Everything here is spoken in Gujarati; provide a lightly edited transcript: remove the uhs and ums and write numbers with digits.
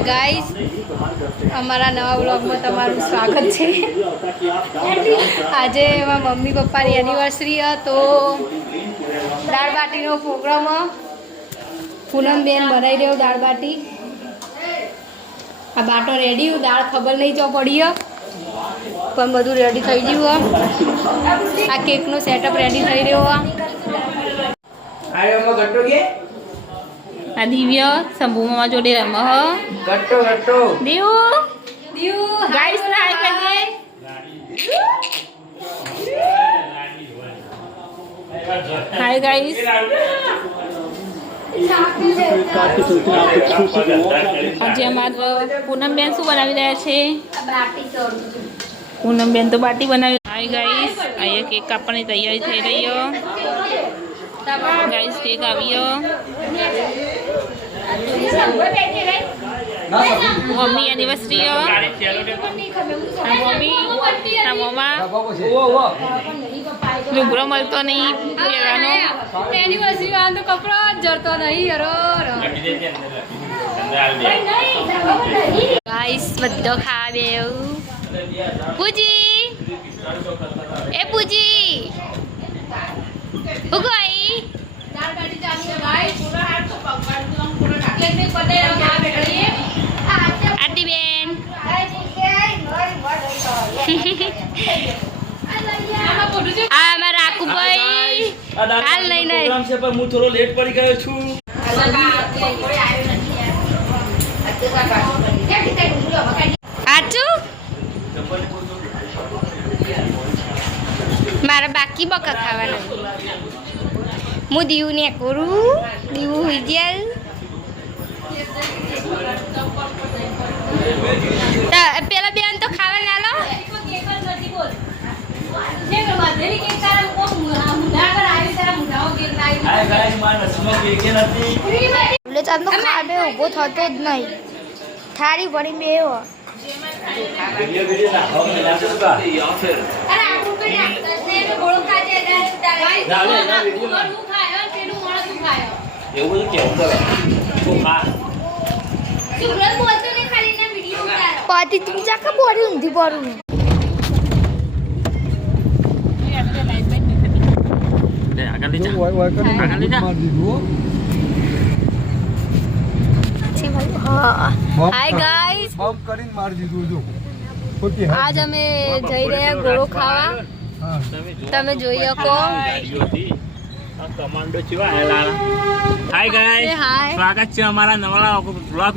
हाय गाइस हमारा नवा व्लॉग में तमाરું स्वागत છે। આજે મારા મમ્મી પપ્પાની એનિવર્સરી है तो दाळ बाटीનો प्रोग्राम पूनम बेन बनाई देव दाळ बाटी आ बाटो रेडी दाळ खबर नहीं जो पड़ी है पण બધું રેડી થઈ ગયું आ केक नो सेटअप रेडी થઈ રહ્યો आरे हम गट्टो के आ दिव्य शंभू मामा जोड़े रम गट्टो गट्टो दिव्य दिव्य गाइस ना हाय करके हाय गाइस આજે અમારા પૂનમ બેન શું બનાવી રહ્યા છે પૂનમ બેન તો બાટી બનાવી હાય ગાઈસ અહીંયા કેક કાપવાની તૈયારી થઈ રહી છે ગાઈસ કેક આવ્યો મમ્મી એનિવર્સરી મમ્મી મમ્મા લુગડો મળતો નહીં પહેરવાનો એનિવર્સરી વાળો તો કપડો જ જરતો નહીં યરો ગાઈસ બધો ખાવે પૂજી એ પૂજી ઉગોઈ દાળ બાટી ચાલુ છે ભાઈ પૂરા હાથ તો પકડ દો પૂરા કેક ને પતે આ બેઠી આટી બેન આ અમાર રાખુ ભાઈ હાલ નહીં પ્રોગ્રામ છે પણ હું થોડો લેટ પડી ગયો છું આચું મારા બાકી બકા ખાવાના હું દીવું ને કરું દીવું હોઈ જાય પેલા બેન તો ખાવા ના લો ઉભો થતો જ નહીં થાળી ભરી મેવો पाती तुमच्या का बोरी ઊંધી બોરું हाय गाइस बम કરીને માર દીધું જો आज અમે જઈ રહ્યા ગોળો ખાવા તમે જોઈ શકો કમાન્ડો ચેવા હેલા હાય ગાઈસ સ્વાગત છે અમારા નવા વ્લોગ